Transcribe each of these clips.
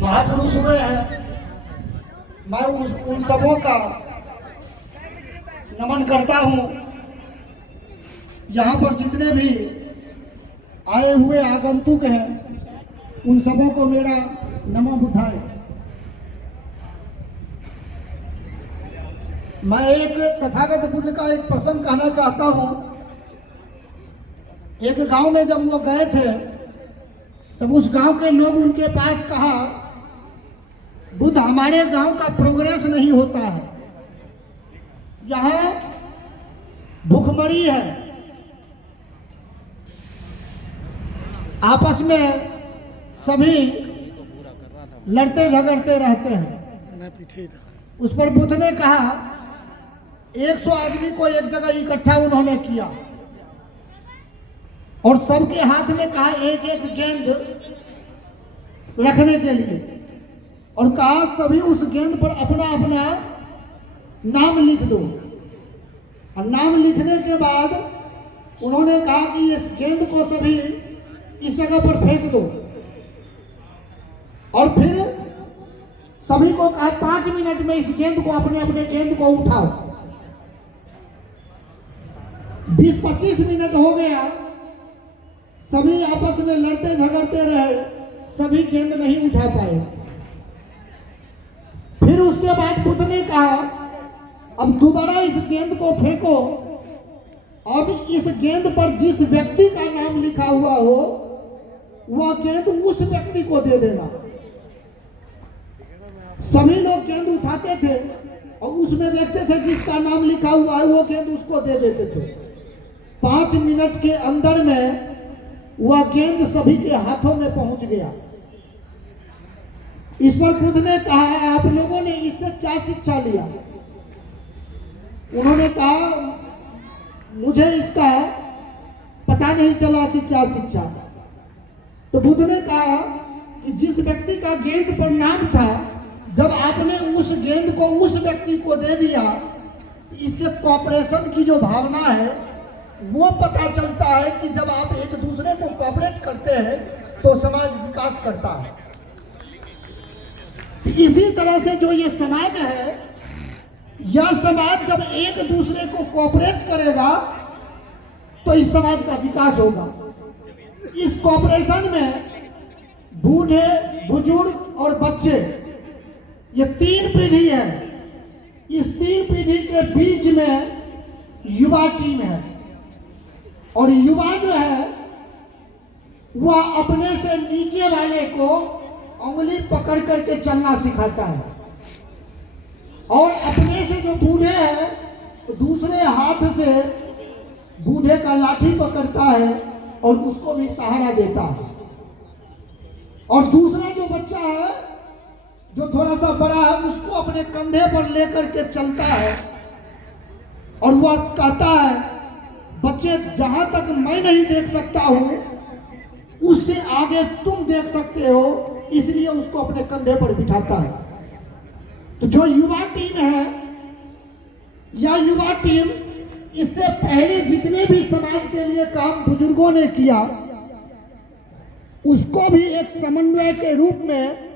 महापुरुष हुए हैं, मैं उन सबों का नमन करता हूँ। यहाँ पर जितने भी आए हुए आगंतुक हैं उन सबों को मेरा नमो बुद्धाय। मैं एक तथागत बुद्ध का एक प्रसंग कहना चाहता हूँ। एक गांव में जब वो गए थे तब उस गांव के लोग उनके पास कहा, बुद्ध हमारे गांव का प्रोग्रेस नहीं होता है, यहाँ भूखमरी है, आपस में सभी लड़ते झगड़ते रहते हैं। उस पर बुद्ध ने कहा, 100 आदमी को एक जगह इकट्ठा उन्होंने किया और सबके हाथ में कहा एक एक गेंद रखने के लिए, और कहा सभी उस गेंद पर अपना अपना नाम लिख दो। और नाम लिखने के बाद उन्होंने कहा कि इस गेंद को सभी इस जगह पर फेंक दो, और फिर सभी को कहा 5 मिनट में इस गेंद को अपने अपने गेंद को उठाओ। 20-25 मिनट हो गया, सभी आपस में लड़ते झगड़ते रहे, सभी गेंद नहीं उठा पाए। फिर उसके बाद बुद्ध ने कहा, अब दोबारा इस गेंद को फेंको, अब इस गेंद पर जिस व्यक्ति का नाम लिखा हुआ हो वह गेंद उस व्यक्ति को दे देना। सभी लोग गेंद उठाते थे और उसमें देखते थे जिसका नाम लिखा हुआ है वो गेंद उसको दे देते थे। 5 मिनट के अंदर में वह गेंद सभी के हाथों में पहुंच गया। इस पर बुद्ध ने कहा, आप लोगों ने इससे क्या शिक्षा लिया? उन्होंने कहा, मुझे इसका पता नहीं चला कि क्या शिक्षा। तो बुद्ध ने कहा कि जिस व्यक्ति का गेंद पर नाम था, जब आपने उस गेंद को उस व्यक्ति को दे दिया, इससे कॉपरेशन की जो भावना है वो पता चलता है कि जब आप एक दूसरे को कॉपरेट करते हैं तो समाज विकास करता है। इसी तरह से जो ये समाज है, यह समाज जब एक दूसरे को कॉपरेट करेगा तो इस समाज का विकास होगा। इस कॉपरेशन में बूढ़े, बुजुर्ग और बच्चे, ये 3 पीढ़ी है। इस 3 पीढ़ी के बीच में युवा टीम है, और युवा जो है वह अपने से नीचे वाले को उंगली पकड़ करके चलना सिखाता है, और अपने से जो बूढ़े हैं दूसरे हाथ से बूढ़े का लाठी पकड़ता है और उसको भी सहारा देता है। और दूसरा जो बच्चा है जो थोड़ा सा बड़ा है उसको अपने कंधे पर लेकर के चलता है, और वह कहता है, बच्चे जहां तक मैं नहीं देख सकता हूं उससे आगे तुम देख सकते हो, इसलिए उसको अपने कंधे पर बिठाता है। तो जो युवा टीम है या युवा टीम, इससे पहले जितने भी समाज के लिए काम बुजुर्गों ने किया उसको भी एक समन्वय के रूप में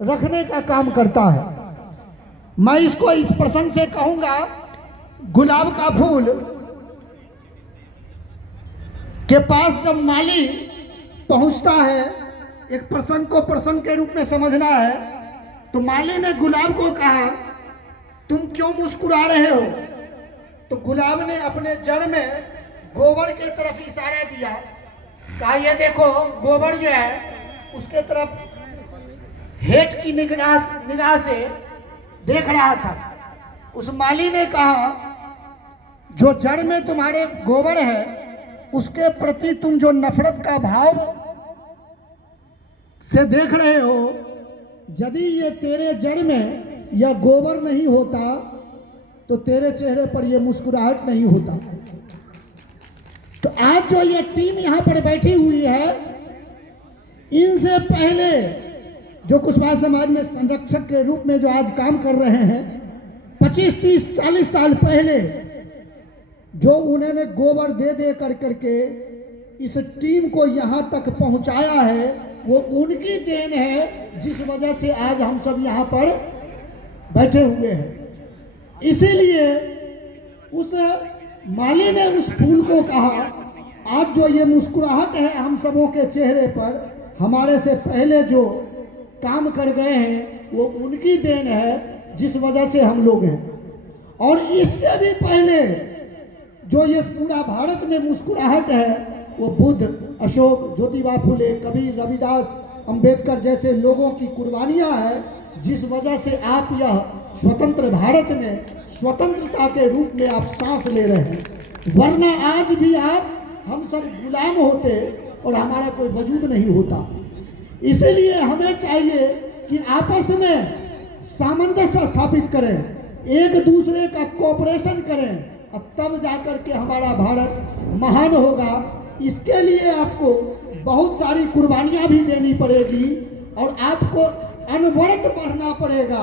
रखने का काम करता है। मैं इसको इस प्रसंग से कहूंगा, गुलाब का फूल के पास जब माली पहुंचता है, एक प्रसंग को प्रसंग के रूप में समझना है, तो माली ने गुलाब को कहा, तुम क्यों मुस्कुरा रहे हो? तो गुलाब ने अपने जड़ में गोबर के तरफ इशारा दिया, कहा ये देखो गोबर जो है उसके तरफ हेट की निगाह से देख रहा था। उस माली ने कहा, जो जड़ में तुम्हारे गोबर है उसके प्रति तुम जो नफरत का भाव से देख रहे हो, यदि ये तेरे जड़ में यह गोबर नहीं होता तो तेरे चेहरे पर यह मुस्कुराहट नहीं होता। तो आज जो ये टीम यहाँ पर बैठी हुई है, इनसे पहले जो कुशवाहा समाज में संरक्षक के रूप में जो आज काम कर रहे हैं, 25, 30, 40 साल पहले जो उन्होंने गोबर दे करके इस टीम को यहाँ तक पहुँचाया है, वो उनकी देन है, जिस वजह से आज हम सब यहाँ पर बैठे हुए हैं। इसीलिए उस माली ने उस फूल को कहा, आज जो ये मुस्कुराहट है हम सबों के चेहरे पर, हमारे से पहले जो काम कर गए हैं वो उनकी देन है, जिस वजह से हम लोग हैं। और इससे भी पहले जो ये पूरा भारत में मुस्कुराहट है वो बुद्ध, अशोक, ज्योतिबा फुले, कबीर, रविदास, अंबेडकर जैसे लोगों की कुर्बानियां हैं, जिस वजह से आप यह स्वतंत्र भारत में स्वतंत्रता के रूप में आप सांस ले रहे हैं। वरना आज भी आप हम सब गुलाम होते और हमारा कोई वजूद नहीं होता। इसीलिए हमें चाहिए कि आपस में सामंजस्य स्थापित करें, एक दूसरे का कोऑपरेशन करें, और तब जाकर के हमारा भारत महान होगा। इसके लिए आपको बहुत सारी कुर्बानियां भी देनी पड़ेगी और आपको अनवरत बढ़ना पड़ेगा।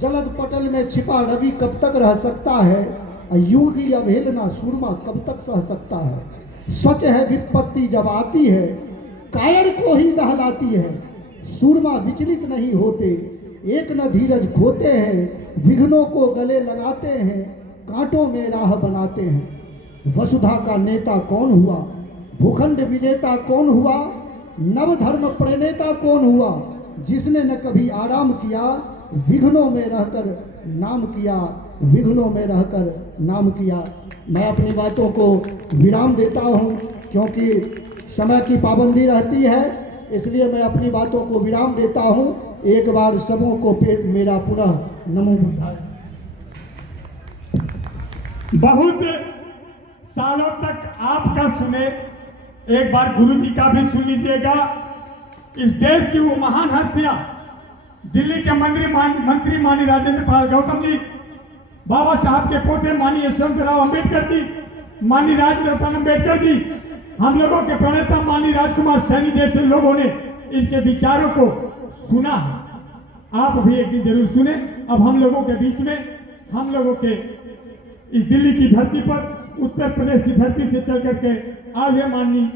जलद पटल में छिपा रवि कब तक रह सकता है, युग की अवहेलना सूरमा कब तक सह सकता है। सच है विपत्ति जब आती है, कायर को ही दहलाती है। सूरमा विचलित नहीं होते, एक न धीरज खोते हैं। विघ्नों को गले लगाते हैं, कांटों में राह बनाते हैं। वसुधा का नेता कौन हुआ, भूखंड विजेता कौन हुआ, नव धर्म प्रणेता कौन हुआ, जिसने न कभी आराम किया, विघ्नों में रहकर नाम किया, विघ्नों में रहकर नाम किया। मैं अपनी बातों को विराम देता हूँ, क्योंकि समय की पाबंदी रहती है, इसलिए मैं अपनी बातों को विराम देता हूँ। एक बार सबों को पेट मेरा पुनः नमो बुद्धाय। बहुत सालों तक आपका सुने, एक बार गुरु जी का भी सुन लीजिएगा। इस देश की वो महान हस्तियां, दिल्ली के मंत्री माननीय राजेंद्र प्रसाद गौतम जी, बाबा साहब के पोते माननीय यशवंतराव अम्बेडकर जी, माननीय राजरत्न अम्बेडकर जी, हम लोगों के प्रणेता माननीय राजकुमार सैनी जैसे लोगों ने इनके विचारों को सुना है। आप भी एक दिन जरूर सुने। अब हम लोगों के बीच में, हम लोगों के इस दिल्ली की धरती पर, उत्तर प्रदेश की धरती से चल करके आगे माननीय